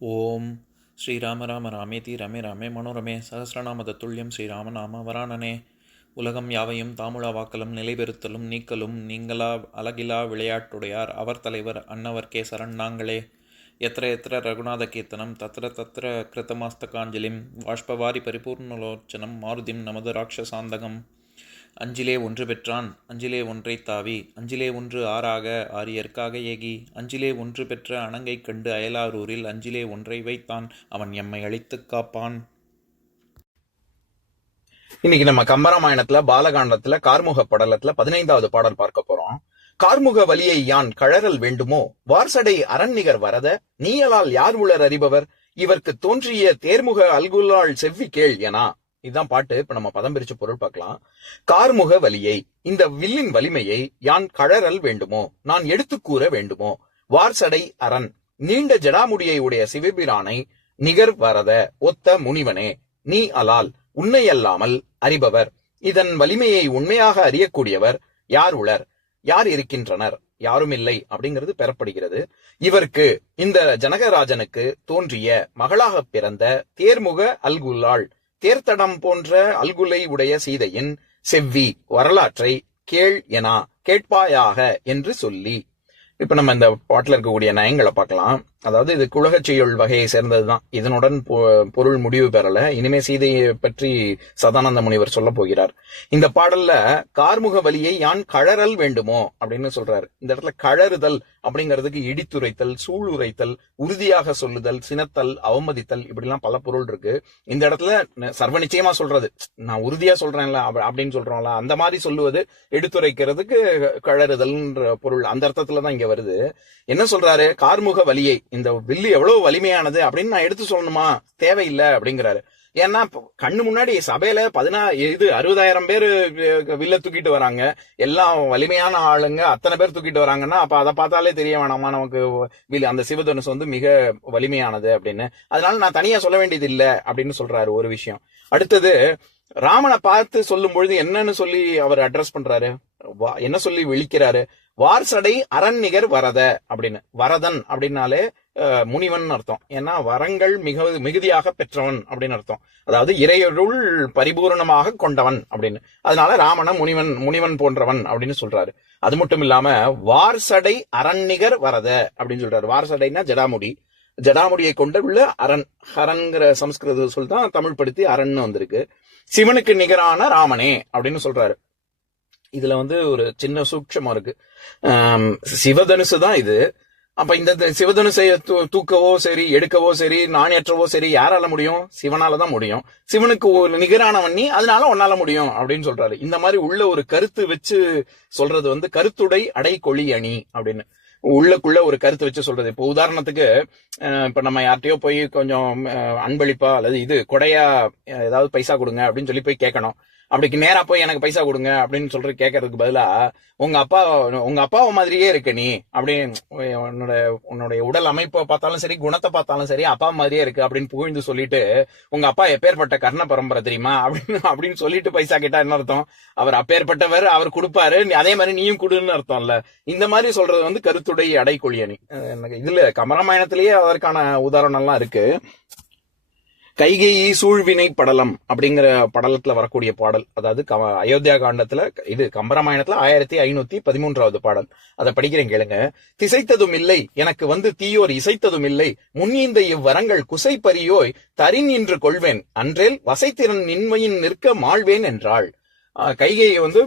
ஓம் ஸ்ரீராம ராம ராமேதி ரமே ராமே மனோரமே சகசிரநாம தத்துல்யம் ஸ்ரீராம நாம வராணனே. உலகம் யாவையும் தாமுழா வாக்கலும் நிலைபெறுத்தலும் நீக்கலும் நீங்களா அழகிலா விளையாட்டுடையார் அவர் தலைவர் அன்னவர் சரண் நாங்களே. எத்திர எத்திர ரகுநாத கீர்த்தனம் தத்திர தத்திர கிருத்தமாஸ்தகாஞ்சலிம் வாஷ்பவாரி பரிபூர்ணலோச்சனம் மாருதிம் நமது ராட்சசாந்தகம். அஞ்சிலே ஒன்று பெற்றான் அஞ்சிலே ஒன்றை தாவி அஞ்சிலே ஒன்று ஆறாக ஆரியர்க்காக ஏகி அஞ்சிலே ஒன்று பெற்ற அணங்கை கண்டு அயலாரூரில் அஞ்சிலே ஒன்றை வைத்தான் அவன் எம்மை அழித்துக் காப்பான். இன்னைக்கு நம்ம கம்பராமாயணத்துல பாலகாண்டத்துல கார்முக படலத்துல 15வது பாடல் பார்க்க போறோம். கார்முக வலியை யான் கழறல் வேண்டுமோ வார்சடை அரண்நிகர் வரத நீயலால் யார் உளர் அறிபவர் இவர்க்கு தோன்றிய தேர்முக அல்குலாள் செவ்வி கேள் எனா. இதுதான் பாட்டு. இப்ப நம்ம பதம் பிரிச்சு பொருள் பார்க்கலாம். கார்முக வலியை, இந்த வில்லின் வலிமையை யான் கழறல் வேண்டுமோ, நான் எடுத்து கூற வேண்டுமோ. வார்சடை அரண், நீண்ட ஜடாமுடியை உடைய சிவபிரானை நிகர் வரத ஒத்த முனிவனே, நீ அலால் உன்னை அல்லாமல் அறிபவர், இதன் வலிமையை உண்மையாக அறியக்கூடியவர் யார் உளர், யார் இருக்கின்றனர், யாரும் இல்லை அப்படிங்கிறது பெறப்படுகிறது. இவருக்கு, இந்த ஜனகராஜனுக்கு தோன்றிய மகளாக பிறந்த தேர்முக அல்குலாள், தேர்த்தடம் போன்ற அல்குலை உடைய சீதையின் செவ்வி வரலாற்றை கேள் எனா, கேட்பாயாக என்று சொல்லி. இப்ப நம்ம இந்த பாட்டில் இருக்கக்கூடிய நயங்களை பார்க்கலாம். அதாவது இது குலகச் செய்யுள் வகையை சேர்ந்ததுதான். இதனுடன் பொருள் முடிவு பெறல. இனிமே சீதையை பற்றி சதானந்த முனிவர் சொல்ல போகிறார். இந்த பாடல்ல கார்முக வலியை யான் கழறல் வேண்டுமோ அப்படின்னு சொல்றாரு. இந்த இடத்துல கழறுதல் அப்படிங்கிறதுக்கு இடித்துரைத்தல், சூளுரைத்தல், உறுதியாக சொல்லுதல், சினத்தல், அவமதித்தல், இப்படிலாம் பல பொருள் இருக்கு. இந்த இடத்துல சர்வ நிச்சயமா சொல்றது, நான் உறுதியா சொல்றேன்ல அப்படின்னு சொல்றோம்ல, அந்த மாதிரி சொல்லுவது எடுத்துரைக்கிறதுக்கு கழறுதல்ன்ற பொருள் அந்த அர்த்தத்துலதான் இங்க வருது. என்ன சொல்றாரு? கார்முக வலியை, இந்த வில்லு எவ்வளவு வலிமையானது அப்படின்னு நான் எடுத்து சொல்லணுமா? தேவையில்லை அப்படிங்கிறாரு. ஏன்னா கண்ணு முன்னாடி சபையில 60,000 பேர் வில்ல தூக்கிட்டு வராங்க, எல்லாம் வலிமையான ஆளுங்க, அத்தனை பேர் தூக்கிட்டு வராங்கன்னா அப்ப அதை பார்த்தாலே தெரிய வேணாமா நமக்கு அந்த சிவதனுசு வந்து மிக வலிமையானது அப்படின்னு. அதனால நான் தனியா சொல்ல வேண்டியது இல்ல அப்படின்னு சொல்றாரு ஒரு விஷயம். அடுத்தது, ராமனை பார்த்து சொல்லும் பொழுது என்னன்னு சொல்லி அவர் அட்ரஸ் பண்றாரு, என்ன சொல்லி விழிக்கிறாரு? வார்சடை அரண்நிகர் வரத அப்படின்னு. வரதன் அப்படின்னாலே முனிவன் அர்த்தம். ஏன்னா வரங்கள் மிகுதியாக பெற்றவன் அப்படின்னு அர்த்தம். அதாவது இறையருள் பரிபூர்ணமாக கொண்டவன் அப்படின்னு. அதனால ராமன முனிவன் போன்றவன் அப்படின்னு சொல்றாரு. அது மட்டும் இல்லாம வார்சடை அரண்நிகர் வரத அப்படின்னு சொல்றாரு. வார்சடைனா ஜடாமுடி, ஜடாமுடியை கொண்ட உள்ள அரண், ஹரன்கிற சமஸ்கிருத சொல் தான் தமிழ் படுத்தி அரண்னு வந்திருக்கு. சிவனுக்கு நிகரான ராமனே அப்படின்னு சொல்றாரு. இதுல வந்து ஒரு சின்ன சூட்சமா இருக்கு. சிவதனுசு தான் இது. அப்ப இந்த சிவதனுசை தூக்கவோ சரி, எடுக்கவோ சரி, நாணேற்றவோ சரி யாரால முடியும்? சிவனாலதான் முடியும். சிவனுக்கு ஒரு நிகரானவன் நீ, அதனால உன்னால முடியும் அப்படின்னு சொல்றாரு. இந்த மாதிரி உள்ள ஒரு கருத்து வச்சு சொல்றது வந்து கருத்துடை அடைக்கொழி அணி அப்படின்னு. உள்ளக்குள்ள ஒரு கருத்து வச்சு சொல்றது. இப்போ உதாரணத்துக்கு, இப்ப நம்ம யார்கிட்டயோ போய் கொஞ்சம் அன்பளிப்பா அல்லது கொடையா ஏதாவது பைசா கொடுங்க அப்படின்னு சொல்லி போய் கேட்கணும். அப்படிக்கு நேரா போய் எனக்கு பைசா கொடுங்க அப்படின்னு சொல்ற கேட்கறதுக்கு பதிலா, உங்க அப்பாவை மாதிரியே இருக்க நீ அப்படின்னு, உன்னுடைய உடல் அமைப்பை பார்த்தாலும் சரி, குணத்தை பார்த்தாலும் சரி, அப்பா மாதிரியே இருக்கு அப்படின்னு புகழ்ந்து சொல்லிட்டு, உங்க அப்பா எப்பேற்பட்ட கர்ண பரம்பரை தெரியுமா அப்படின்னு சொல்லிட்டு பைசா கேட்டா என்ன அர்த்தம்? அவர் அப்பேற்பட்டவர், அவர் கொடுப்பாரு, அதே மாதிரி நீயும் கொடுன்னு அர்த்தம்ல. இந்த மாதிரி சொல்றது வந்து கருத்துடை அடைக்கொழி அணி. இதுல கம்பராமாயணத்திலேயே அதற்கான உதாரணம் எல்லாம் இருக்கு. கைகேயி சூழ்வினை படலம் அப்படிங்கிற படலத்துல வரக்கூடிய பாடல். அதாவது அயோத்தியா காண்டத்துல, இது கம்பராமாயணத்துல 1513வது பாடல். அதை படிக்கிறேன் கேளுங்க. திசைத்ததும் இல்லை எனக்கு வந்து தீயோர் இசைத்ததும் இல்லை, முன்னிந்த இவ்வரங்கள் குசை பரியோய் தரின் என்று கொள்வேன், அன்றேல் வசைத்திறன் நின்மையின் நிற்க மாழ்வேன் என்றாள். கைகேயி வந்து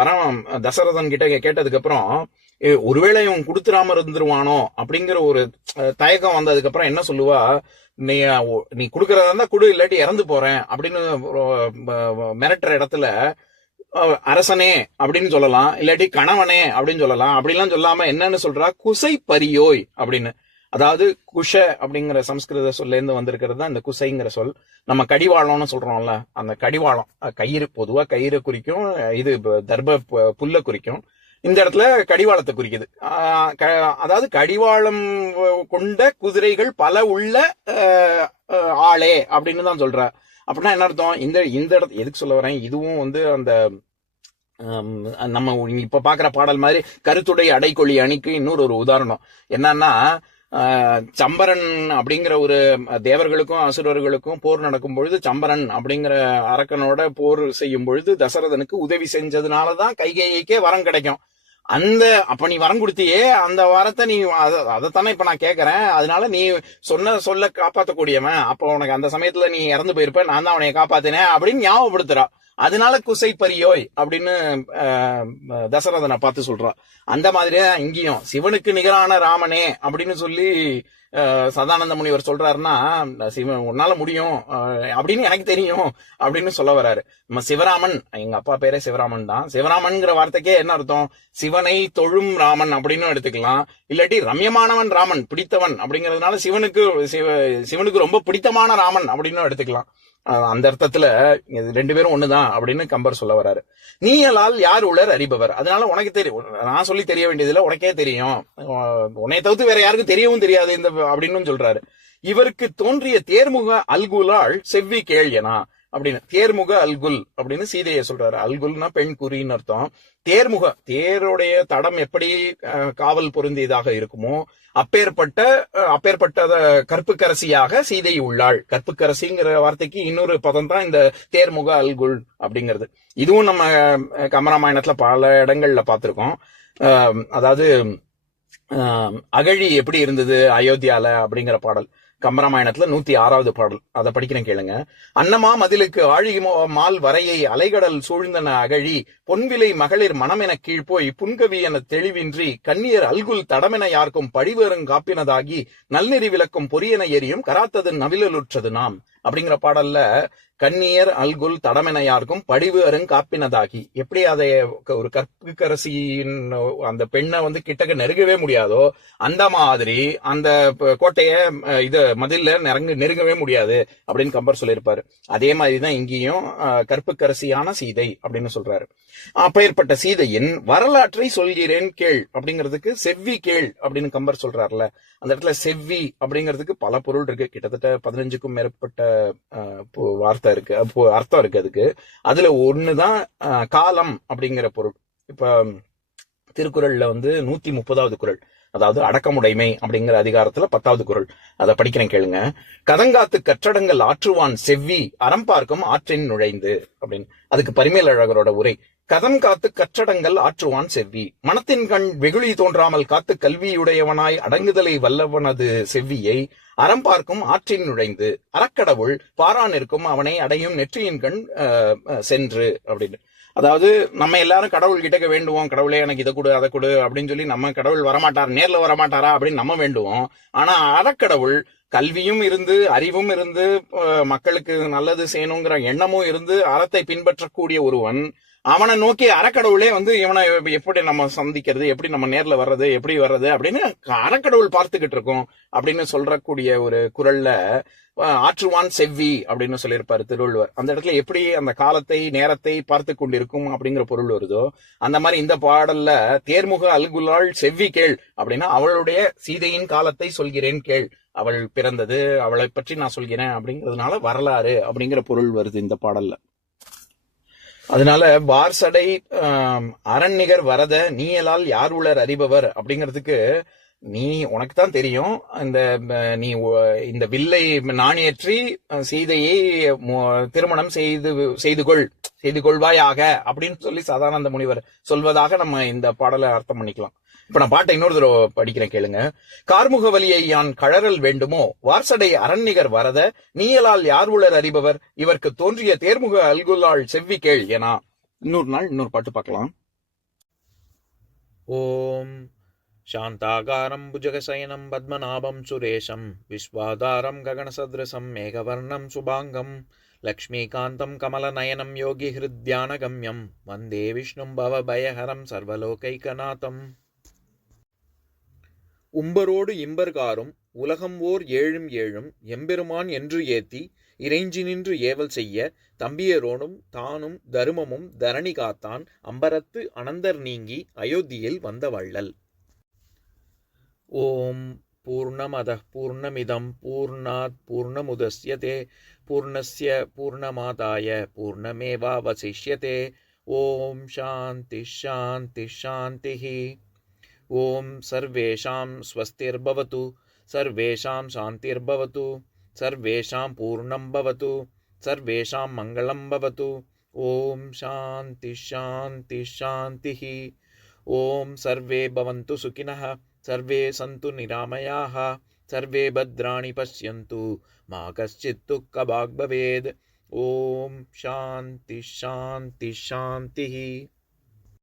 வரம் தசரதன் கிட்ட கேட்டதுக்கு அப்புறம், ஒருவேளை இவன் கொடுத்துடாம இருந்துருவானோ அப்படிங்கிற ஒரு தயக்கம் வந்ததுக்கு அப்புறம் என்ன சொல்லுவா, நீ குடுக்கறதா இருந்தா குடு, இல்லாட்டி இறந்து போறேன் அப்படின்னு மிரட்டுற இடத்துல அரசனே அப்படின்னு சொல்லலாம், இல்லாட்டி கணவனே அப்படின்னு சொல்லலாம். அப்படிலாம் சொல்லாம என்னன்னு சொல்றா, குசை பரியோய் அப்படின்னு. அதாவது குஷ அப்படிங்கிற சம்ஸ்கிருத சொல்ல இருந்து வந்திருக்கிறது தான் இந்த குசைங்கிற சொல். நம்ம கடிவாளம்னு சொல்றோம்ல, அந்த கடிவாளம் கயிறு, பொதுவா கயிறு குறிக்கும், இது தர்ப புல்ல குறிக்கும். இந்த இடத்துல கடிவாளத்தை குறிக்குது. அதாவது கடிவாளம் கொண்ட குதிரைகள் பல உள்ள ஆளே அப்படின்னு தான் சொல்ற. அப்படின்னா என்ன அர்த்தம்? இந்த இடத்துல எதுக்கு சொல்ல வரேன், இதுவும் வந்து அந்த நம்ம இப்ப பாக்குற பாடல் மாதிரி கருத்துடை அடைக்கொழி அணிக்கு இன்னொரு உதாரணம் என்னன்னா, சம்பரன் அப்படிங்கிற ஒரு தேவர்களுக்கும் அசுரர்களுக்கும் போர் நடக்கும் பொழுது சம்பரன் அப்படிங்கிற அரக்கனோட போர் செய்யும் பொழுது தசரதனுக்கு உதவி செஞ்சதுனாலதான் கைகேயிக்கே வரம் கிடைக்கும். அப்ப நீ வரம் கொடுத்தியே, அந்த வரத்தை நீ அதைத்தானே இப்ப நான் கேட்கறேன். அதனால நீ சொல்ல காப்பாற்றக்கூடியவன், அப்ப உனக்கு அந்த சமயத்துல நீ இறந்து போயிருப்ப, நான் தான் அவனைய காப்பாத்தினேன் அப்படின்னு ஞாபகப்படுத்துறா. அதனால குசை பரியோய் அப்படின்னு தசரதனை பார்த்து சொல்றா. அந்த மாதிரிதான் இங்கேயும் சிவனுக்கு நிகரான ராமனே அப்படின்னு சொல்லி சதானந்த முனிவர் சொல்றாருன்னா, சிவன் உன்னால முடியும் அப்படின்னு எனக்கு தெரியும் அப்படின்னு சொல்ல வர்றாரு. நம்ம சிவராமன், எங்க அப்பா பேரே சிவராமன் தான். சிவராமன்ங்கிற வார்த்தைக்கே என்ன அர்த்தம்? சிவனை தொழும் ராமன் அப்படின்னு எடுத்துக்கலாம். இல்லாட்டி ரம்யமானவன் ராமன், பிடித்தவன் அப்படிங்கறதுனால சிவனுக்கு ரொம்ப பிடித்தமான ராமன் அப்படின்னு எடுத்துக்கலாம். அந்த அர்த்தத்துல ரெண்டு பேரும் ஒண்ணுதான் அப்படின்னு கம்பர் சொல்ல வர்றாரு. நீயலால் யார் உளர் அறிபவர், அதனால உனக்கு தெரியும், நான் சொல்லி தெரிய வேண்டியதுல உனக்கே தெரியும், உன்னை தவிர்த்து வேற யாருக்கும் தெரியவும் தெரியாது இந்த அப்படின்னு சொல்றாரு. இவருக்கு தோன்றிய தேர்முக அல்குலாள் செவ்வி கேள்யனா அப்படின்னு. தேர்முக அல்குல் அப்படின்னு சீதையை சொல்றாரு. அல்குல்னா பெண் குறின்னு அர்த்தம். தேருடைய தடம் எப்படி காவல் பொருந்தியதாக இருக்குமோ அப்பேற்பட்ட கற்புக்கரசியாக சீதை உள்ளாள். கற்புக்கரசிங்கிற வார்த்தைக்கு இன்னொரு பதம் தான் இந்த தேர்முக அல்குல் அப்படிங்கிறது. இதுவும் நம்ம கம்பராமாயணத்துல பல இடங்கள்ல பார்த்திருக்கோம். அதாவது அகழி எப்படி இருந்தது அயோத்தியால அப்படிங்கிற பாடல் கம்பராமாயணத்துல 106வது பாடல். அதை படிக்கிறேன் கேளுங்க. அன்னமா மதிலுக்கு ஆழிமோ மால் வரையை அலைகடல் சூழ்ந்தன அகழி பொன்விலை மகளிர் மனமென கீழ்போய் புன்கவி என தெளிவின்றி கண்ணியர் அல்குல் தடமென யாருக்கும் பழிவரும் காப்பினதாகி நல்நெறி விளக்கும் பொரியன எரியும் கராத்தது நவிலுற்றது நாம் அப்படிங்கிற பாடல்ல கண்ணியர் அல்குல் தடமென யாருக்கும் படிவு அருங் காப்பினதாகி, எப்படி அதை ஒரு கற்புக்கரசியின் அந்த பெண்ணை கிட்டக்க நெருங்கவே முடியாதோ அந்த மாதிரி அந்த கோட்டைய மதில்ல நெருங்கவே முடியாது அப்படின்னு கம்பர் சொல்லியிருப்பாரு. அதே மாதிரிதான் இங்கேயும் கற்புக்கரசியான சீதை அப்படின்னு சொல்றாரு. அப்பேற்பட்ட சீதையின் வரலாற்றை சொல்கிறேன் கேள் அப்படிங்கிறதுக்கு செவ்வி கேள் அப்படின்னு கம்பர் சொல்றாருல. அந்த இடத்துல செவ்வி அப்படிங்கிறதுக்கு பல பொருள் இருக்கு. கிட்டத்தட்ட 15க்கும் மேற்பட்ட வார்த்தை இருக்கு, அர்த்தம் இருக்கு அதுக்கு. அதுல ஒண்ணுதான் காலம் அப்படிங்கிற பொருள். இப்ப திருக்குறள்ல 130வது குறள், அதாவது அடக்கமுடைமை அப்படிங்கிற அதிகாரத்துல 10வது குறள். அதை படிக்கிறேன் கேளுங்க. கதங்காத்து கற்றடங்கள் ஆற்றுவான் செவ்வி அறம் பார்க்கும் ஆற்றின் நுழைந்து அப்படின்னு. அதுக்கு பரிமேல் அழகரோட உரை. கதம் காத்து கற்றடங்கள் ஆற்றுவான் செவ்வி, மனத்தின் கண் வெகுளி தோன்றாமல் காத்து கல்வியுடையவனாய் அடங்குதலை வல்லவனது செவ்வியை அறம் பார்க்கும் ஆற்றின் நுழைந்து அறக்கடவுள் பாரான் இருக்கும் அவனை அடையும் நெற்றியின் கண் சென்று அப்படின்னு. அதாவது நம்ம எல்லாரும் கடவுள் கிட்டக்க வேண்டுவோம், கடவுளே எனக்கு இதை கொடு அதை கொடு அப்படின்னு சொல்லி. நம்ம கடவுள் வரமாட்டார், நேர்ல வரமாட்டாரா அப்படின்னு நம்ம வேண்டுவோம். ஆனா அறக்கடவுள் கல்வியும் இருந்து அறிவும் இருந்து மக்களுக்கு நல்லது செய்யணுங்கிற எண்ணமும் இருந்து அறத்தை பின்பற்றக்கூடிய ஒருவன், அவனை நோக்கி அறக்கடவுளே இவனை எப்படி நம்ம சந்திக்கிறது, எப்படி நம்ம நேர்ல வர்றது, எப்படி வர்றது அப்படின்னு அறக்கடவுள் பார்த்துக்கிட்டு இருக்கோம் அப்படின்னு சொல்றக்கூடிய ஒரு குறள்ல ஆற்றுவான் செவ்வி அப்படின்னு சொல்லியிருப்பாரு திருவள்ளுவர். அந்த இடத்துல எப்படி அந்த காலத்தை நேரத்தை பார்த்து கொண்டிருக்கும் அப்படிங்கிற பொருள் வருதோ அந்த மாதிரி இந்த பாடல்ல தேர்முக அல்குலாள் செவ்வி கேள் அப்படின்னா அவளுடைய சீதையின் காலத்தை சொல்கிறேன் கேள், அவள் பிறந்தது, அவளை பற்றி நான் சொல்கிறேன் அப்படிங்கிறதுனால வரலாறு அப்படிங்கிற பொருள் வருது இந்த பாடல்ல. அதனால வார்சடை அரண்நிகர் வரத நீயலால் யார் உளர் அறிபவர் அப்படிங்கிறதுக்கு நீ உனக்கு தான் தெரியும், நீ இந்த வில்லை நாணேற்றி சீதையை திருமணம் செய்து கொள்வாயாக அப்படின்னு சொல்லி சதானந்த முனிவர் சொல்வதாக நம்ம இந்த பாடலை அர்த்தம் பண்ணிக்கலாம். இப்ப நான் பாட்டை இன்னொரு தடவை படிக்கிறேன் கேளுங்க. கார்முக வலியை யான் கழறல் வேண்டுமோ வார்சடை அரண்நிகர் வரத நீயலால் யார் உளர் அறிபவர் இவருக்கு தோன்றிய தேர்முக அல்குலாள் செவ்வி கேள் எனா. இன்னொரு நாள் இன்னொரு பாட்டு பார்க்கலாம். ஓம் சாந்தாகாரம் புஜகசயனம் பத்மநாபம் சுரேஷம் விஸ்வாதாரம் ககனசத்ரசம் மேகவர்ணம் சுபாங்கம் லக்ஷ்மீகாந்தம் கமலநயனம் யோகி ஹிருத்யானகம்யம் வந்தே விஷ்ணும் பவபயஹரம் சர்வலோகைகநாதம். உம்பரோடு இம்பர்காரும் உலகம் ஓர் ஏழும் ஏழும் எம்பெருமான் என்று ஏத்தி இறைஞ்சி நின்று ஏவல் செய்ய தம்பியரோனும் தானும் தருமமும் தரணி காத்தான் அம்பரத்து அனந்தர் நீங்கி அயோத்தியில் வந்த வள்ளல். ஓம் பூர்ணமதః பூர்ணமிதம் பூர்ணாத் பூர்ணமுதஸ்யதே பூர்ணஸ்ய பூர்ணமாதாய பூர்ணமேவாவசிஷ்யதே. ஓம் சாந்தி ஷாந்தி ஷாந்திஹி. ஓம் சர்வேஷாம் ஸ்வஸ்திர்பவது सर्वेषां शान्तिर्भवतु, सर्वेषां पूर्णं भवतु, सर्वेषां मङ्गलं भवतु। ॐ शान्ति शान्ति शान्तिः। ॐ सर्वे भवन्तु सुखिनः, सर्वे सन्तु निरामयाः, सर्वे भद्राणि पश्यन्तु, मा कश्चित् दुःखभाग् भवेत्। ॐ शान्ति शान्ति शान्तिः।